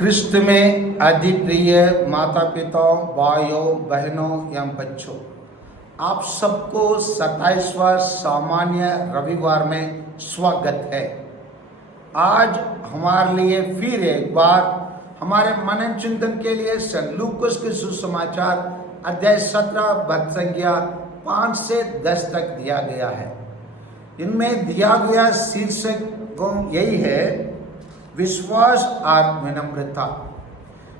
क्रिस्त में अति प्रिय माता पिताओं, भाइयों, बहनों एवं बच्चों, आप सबको 27वां सामान्य रविवार में स्वागत है। आज हमारे लिए फिर एक बार हमारे मनन चिंतन के लिए संत लूकास के सुसमाचार अध्याय 17 पद संख्या 5 से 10 तक दिया गया है। इनमें दिया गया शीर्षक यही है, विश्वास और विनम्रता।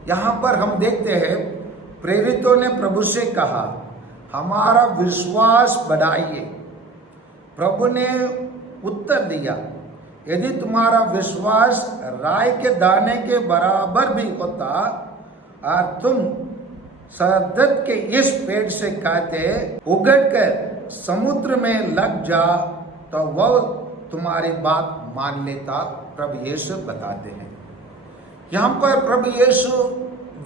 यहाँ पर हम देखते हैं प्रेरितों ने प्रभु से कहा, हमारा विश्वास बढ़ाइए। प्रभु ने उत्तर दिया, यदि तुम्हारा विश्वास राई के दाने के बराबर भी होता और तुम सदत के इस पेड़ से कहते उगड़कर समुद्र में लग जा, तो वह तुम्हारी बात मान लेता। प्रभु यीशु बताते हैं। यहाँ पर प्रभु यीशु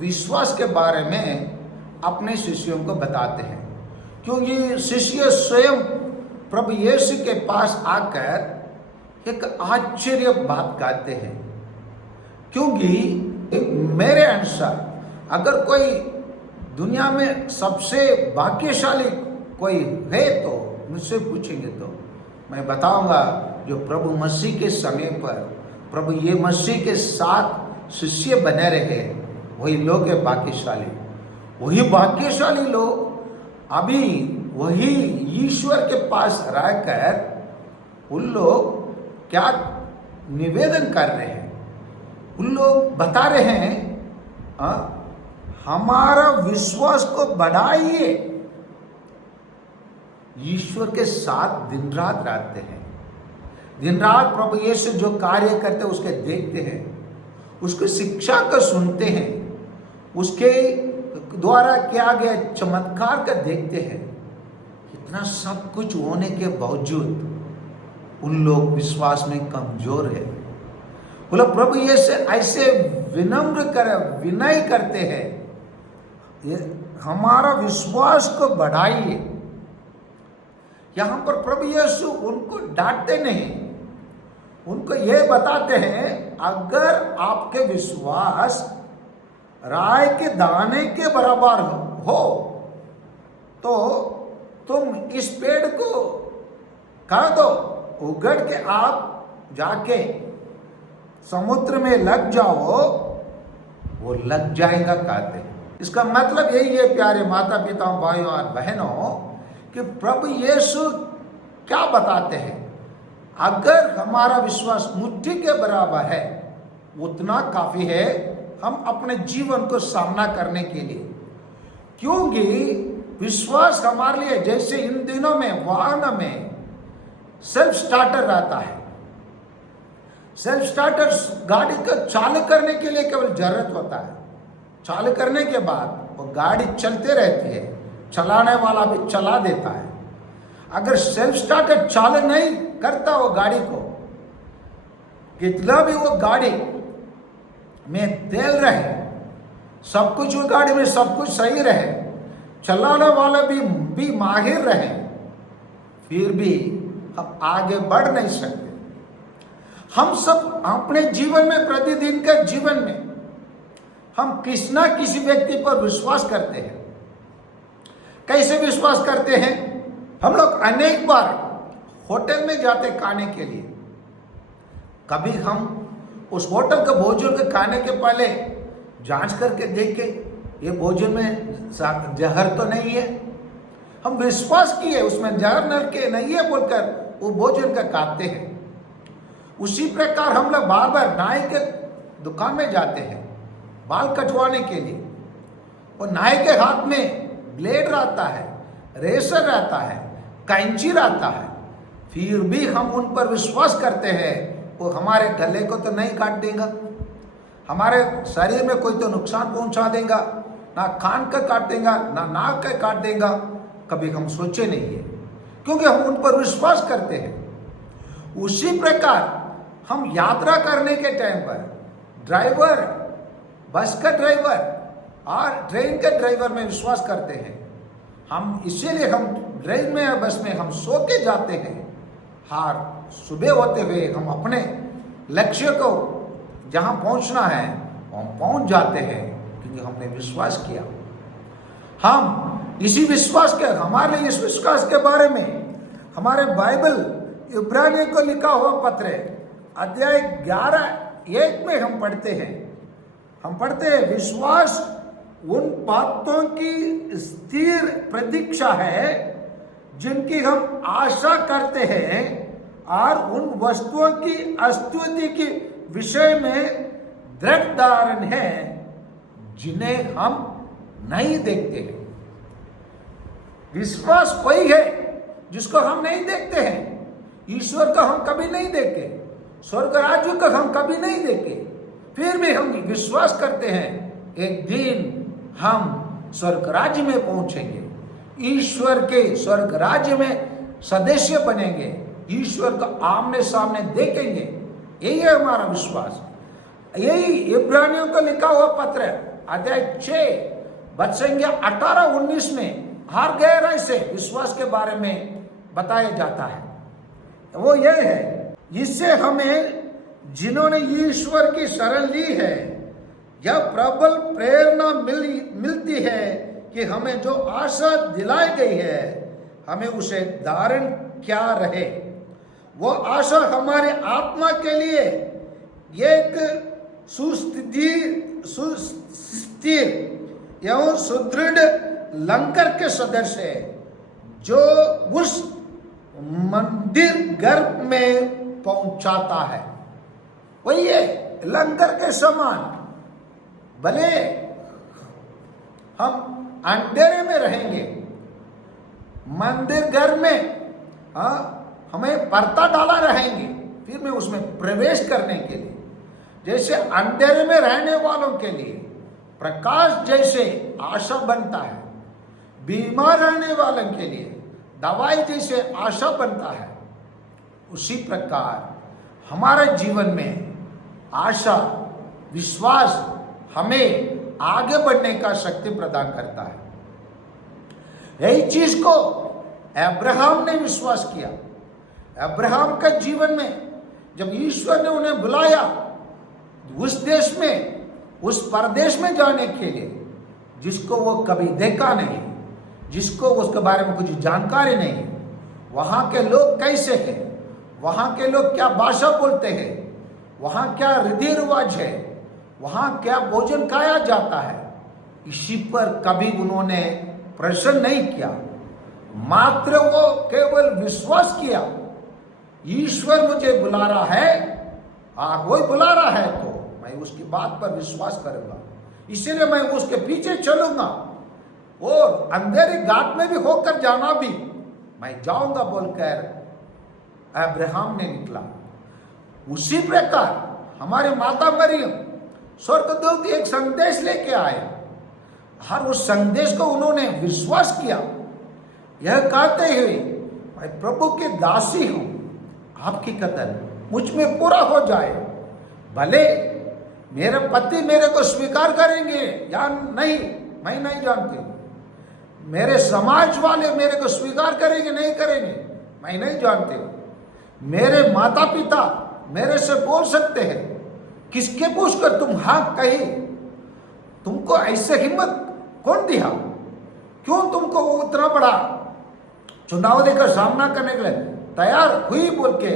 विश्वास के बारे में अपने शिष्यों को बताते हैं, क्योंकि शिष्य स्वयं प्रभु यीशु के पास आकर एक आश्चर्य बात कहते हैं। क्योंकि मेरे अनुसार अगर कोई दुनिया में सबसे भाग्यशाली कोई है तो मुझसे पूछेंगे तो मैं बताऊंगा, जो प्रभु मसीह के समय पर प्रभु ये मसीह के साथ शिष्य बने रहे, वही लोग है भाग्यशाली। वही भाग्यशाली लोग अभी वही ईश्वर के पास रहकर उन लोग क्या निवेदन कर रहे हैं। उन लोग बता रहे हैं, हमारा विश्वास को बढ़ाइए। ईश्वर के साथ दिन रात रहते हैं, दिन रात प्रभु यीशु जो कार्य करते हैं उसके देखते हैं, उसकी शिक्षा को सुनते हैं, उसके द्वारा किया गया चमत्कार का देखते हैं। इतना सब कुछ होने के बावजूद उन लोग विश्वास में कमजोर है। बोला प्रभु यीशु ऐसे विनय करते हैं, हमारा विश्वास को बढ़ाइए। यहां पर प्रभु यीशु उनको डांटते नहीं, उनको यह बताते हैं, अगर आपके विश्वास राई के दाने के बराबर हो तो तुम इस पेड़ को कह दो उगड़ के आप जाके समुद्र में लग जाओ, वो लग जाएगा कहते हैं। इसका मतलब यही है प्यारे माता पिताओं, भाइयों और बहनों, कि प्रभु यीशु क्या बताते हैं, अगर हमारा विश्वास मुट्ठी के बराबर है उतना काफी है हम अपने जीवन को सामना करने के लिए। क्योंकि विश्वास हमारे लिए, जैसे इन दिनों में वाहन में सेल्फ स्टार्टर रहता है, सेल्फ स्टार्टर गाड़ी को चालू करने के लिए केवल जरूरत होता है, चालू करने के बाद वो गाड़ी चलते रहती है, चलाने वाला भी चला देता है। अगर सेल्फ स्टार्टर चालू नहीं करता वो गाड़ी को, कितना भी वो गाड़ी में तेल रहे, सब कुछ वो गाड़ी में सब कुछ सही रहे, चलाने वाला भी माहिर रहे, फिर भी हम आगे बढ़ नहीं सकते। हम सब अपने जीवन में, प्रतिदिन के जीवन में हम किसी ना किसी व्यक्ति पर विश्वास करते हैं। कैसे विश्वास करते हैं? हम लोग अनेक बार होटल में जाते खाने के लिए, कभी हम उस होटल के भोजन के खाने के पहले जांच करके देख के ये भोजन में जहर तो नहीं है, हम विश्वास किए उसमें जहर नर के नहीं है बोलकर वो भोजन का खाते हैं। उसी प्रकार हम लोग बार बार नाई के दुकान में जाते हैं बाल कटवाने के लिए, और नाई के हाथ में ब्लेड रहता है, रेसर रहता है, कैंची रहता है, फिर भी हम उन पर विश्वास करते हैं वो हमारे गले को तो नहीं काट देगा, हमारे शरीर में कोई तो नुकसान पहुंचा देगा, ना कान का काट देगा, ना नाक का काट देगा। कभी हम सोचे नहीं है, क्योंकि हम उन पर विश्वास करते हैं। उसी प्रकार हम यात्रा करने के टाइम पर ड्राइवर, बस का ड्राइवर और ट्रेन के ड्राइवर में विश्वास करते हैं। हम इसीलिए हम ट्रेन में या बस में हम सो के जाते हैं, हर सुबह होते हुए हम अपने लक्ष्य को जहाँ पहुँचना है हम पहुंच जाते हैं, क्योंकि हमने विश्वास किया। हम इसी विश्वास के, हमारे इस विश्वास के बारे में हमारे बाइबल इब्रानियों को लिखा हुआ पत्र अध्याय 11:1 में हम पढ़ते हैं विश्वास उन बातों की स्थिर प्रतीक्षा है जिनकी हम आशा करते हैं, और उन वस्तुओं की अस्तित्व के विषय में दृढ़ धारण है जिन्हें हम नहीं देखते हैं। विश्वास वही है जिसको हम नहीं देखते हैं। ईश्वर को हम कभी नहीं देखे, स्वर्ग राज्य को हम कभी नहीं देखे, फिर भी हम विश्वास करते हैं एक दिन हम स्वर्ग राज्य में पहुंचेंगे, ईश्वर के स्वर्ग राज्य में सदस्य बनेंगे, ईश्वर को आमने सामने देखेंगे। यही है हमारा विश्वास। यही इब्रानियों को लिखा हुआ पत्र अध्याय 6 वचन 18-19 में हर गहराई से विश्वास के बारे में बताया जाता है। वो यह है, इससे हमें जिन्होंने ईश्वर की शरण ली है यह प्रबल प्रेरणा मिलती है कि हमें जो आशा दिलाई गई है हमें उसे धारण क्या रहे। वो आशा हमारे आत्मा के लिए एक सुस्थिर एवं सुदृढ़ लंगर के सदस्य है जो उस मंदिर गर्भ में पहुंचाता है। वही है लंगर के समान। भले हम अंधेरे में रहेंगे, मंदिर घर में हमें पर्दा डाला रहेंगे, फिर में उसमें प्रवेश करने के लिए, जैसे अंधेरे में रहने वालों के लिए प्रकाश जैसे आशा बनता है, बीमार रहने वालों के लिए दवाई जैसे आशा बनता है, उसी प्रकार हमारे जीवन में आशा, विश्वास हमें आगे बढ़ने का शक्ति प्रदान करता है। यही चीज को अब्राहम ने विश्वास किया। अब्राहम के जीवन में जब ईश्वर ने उन्हें बुलाया उस देश में, उस परदेश में जाने के लिए, जिसको वो कभी देखा नहीं, जिसको उसके बारे में कुछ जानकारी नहीं, वहाँ के लोग कैसे हैं, वहाँ के लोग क्या भाषा बोलते हैं, वहाँ क्या रीति रिवाज है, वहाँ क्या भोजन खाया जाता है, इसी पर कभी उन्होंने प्रश्न नहीं किया। मात्र वो केवल विश्वास किया, ईश्वर मुझे बुला रहा है और वही बुला रहा है तो मैं उसकी बात पर विश्वास करूंगा, इसीलिए मैं उसके पीछे चलूंगा, और अंधेरे घाट में भी होकर जाना भी मैं जाऊंगा बोलकर अब्राहम ने निकला। उसी प्रकार हमारे माता मरियम स्वर्गदूत एक संदेश लेके आया, हर उस संदेश को उन्होंने विश्वास किया, यह कहते हुए मैं प्रभु की दासी हूं, आपकी कदर मुझ में पूरा हो जाए। भले मेरे पति मेरे को स्वीकार करेंगे या नहीं मैं नहीं जानती हूं, मेरे समाज वाले मेरे को स्वीकार करेंगे नहीं करेंगे मैं नहीं जानती हूं, मेरे माता पिता मेरे से बोल सकते हैं, किसके पूछकर तुम हाँ कही, तुमको ऐसे हिम्मत कौन दिया, क्यों तुमको वो उतना बड़ा चुनौती का सामना करने के लिए तैयार हुई बोल के,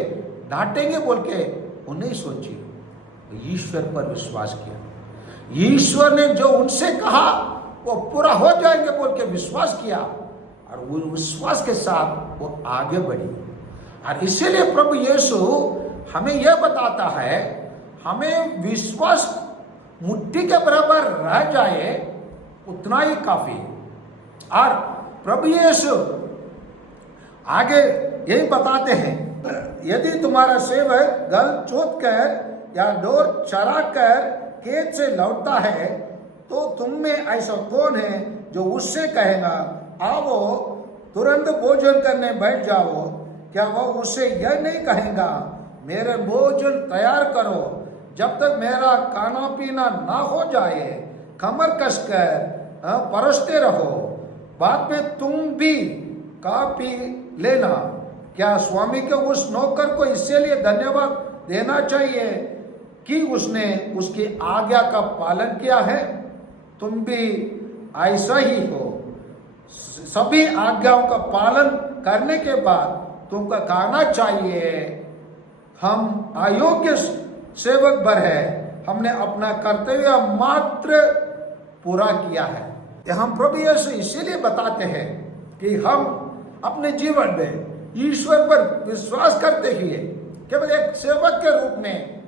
डांटेंगे बोल के वो नहीं सोची, ईश्वर पर विश्वास किया। ईश्वर ने जो उनसे कहा वो पूरा हो जाएंगे बोल के विश्वास किया, और वो विश्वास के साथ वो आगे बढ़ी। और इसीलिए प्रभु यीशु हमें यह बताता है, हमें विश्वास मुट्ठी के बराबर रह जाए उतना ही काफी है। और प्रभु यीशु आगे यही बताते हैं, यदि तुम्हारा सेवक गल चोत कर या डोर चरा कर खेत से लौटता है तो तुम में ऐसा कौन है जो उससे कहेगा आओ तुरंत भोजन करने बैठ जाओ, क्या वह उससे यह नहीं कहेगा मेरे भोजन तैयार करो, जब तक मेरा खाना पीना ना हो जाए कमर कसकर परसते रहो, बाद में तुम भी खा पी लेना। क्या स्वामी के उस नौकर को इसके लिए धन्यवाद देना चाहिए कि उसने उसकी आज्ञा का पालन किया है, तुम भी ऐसा ही हो। सभी आज्ञाओं का पालन करने के बाद तुमको कहना चाहिए, हम अयोग्य सेवक भर है, हमने अपना कर्तव्य मात्र पूरा किया है। हम प्रभु यीशु इसीलिए बताते हैं कि हम अपने जीवन में ईश्वर पर विश्वास करते हुए केवल एक सेवक के रूप में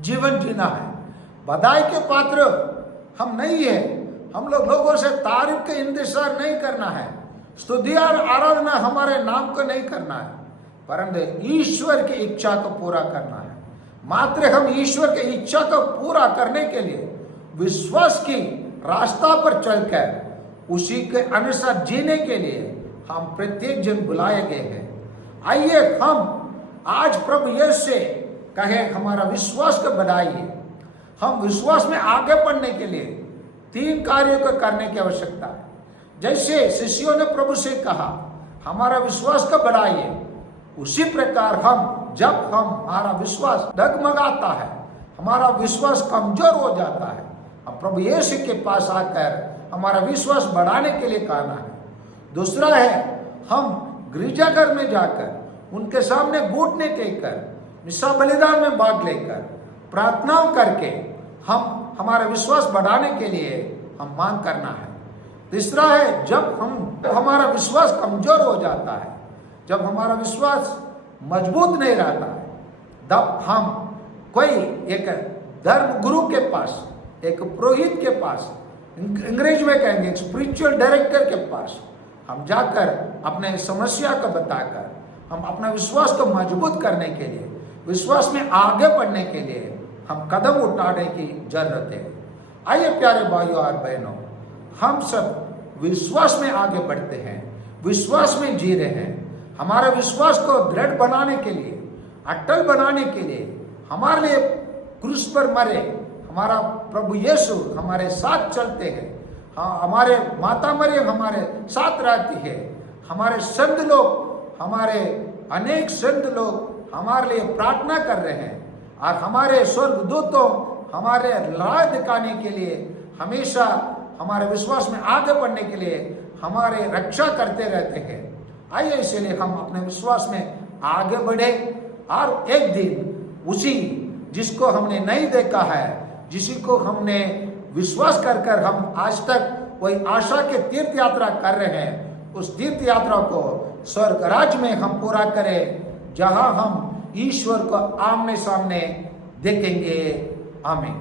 जीवन जीना है। बधाई के पात्र हम नहीं है। हम लोगों से तारीफ के इंतजार नहीं करना है, स्तुति और आराधना हमारे नाम को नहीं करना है, परंतु ईश्वर की इच्छा को पूरा करना है। मात्र हम ईश्वर की इच्छा को पूरा करने के लिए विश्वास की रास्ता पर चलकर उसी के अनुसार जीने के लिए हम प्रत्येक जन बुलाए गए हैं। आइए हम आज प्रभु यीशु से कहे, हमारा विश्वास को बढ़ाइए। हम विश्वास में आगे बढ़ने के लिए 3 कार्यों को करने की आवश्यकता है। जैसे शिष्यों ने प्रभु से कहा, हमारा विश्वास को बढ़ाइए, उसी प्रकार जब हमारा विश्वास डगमगाता है, हमारा विश्वास कमजोर हो जाता है, हम प्रभु यीशु के पास आकर हमारा विश्वास बढ़ाने के लिए कहना है। दूसरा है, हम गिरजाघर में जाकर उनके सामने घुटने टेककर मिसा बलिदान में भाग लेकर प्रार्थनाओं करके हम हमारा विश्वास बढ़ाने के लिए हम मांग करना है। तीसरा है, जब हमारा विश्वास कमजोर हो जाता है, जब हमारा विश्वास मजबूत नहीं रहता है, तब हम कोई एक धर्म गुरु के पास, एक पुरोहित के पास, अंग्रेजी में कहेंगे एक स्पिरिचुअल डायरेक्टर के पास हम जाकर अपने समस्या को बताकर हम अपना विश्वास को मजबूत करने के लिए, विश्वास में आगे बढ़ने के लिए हम कदम उठाने की जरूरत है। आइए प्यारे भाइयों और बहनों, हम सब विश्वास में आगे बढ़ते हैं, विश्वास में जी रहे हैं। हमारे विश्वास को दृढ़ बनाने के लिए, अटल बनाने के लिए हमारे लिए क्रूस पर मरे हमारा प्रभु यीशु हमारे साथ चलते हैं। हाँ, हमारे माता मरियम हमारे साथ रहती है। हमारे संत लोग, हमारे अनेक संत लोग हमारे लिए प्रार्थना कर रहे हैं और हमारे स्वर्गदूतों हमारे राह दिखाने के लिए, हमेशा हमारे विश्वास में आगे बढ़ने के लिए हमारे रक्षा करते रहते हैं। आइए इसलिए हम अपने विश्वास में आगे बढ़े और एक दिन उसी जिसको हमने नहीं देखा है, जिसी को हमने विश्वास कर हम आज तक वही आशा के तीर्थ यात्रा कर रहे हैं, उस तीर्थ यात्रा को स्वर्ग राज्य में हम पूरा करें, जहां हम ईश्वर को आमने सामने देखेंगे। आमीन।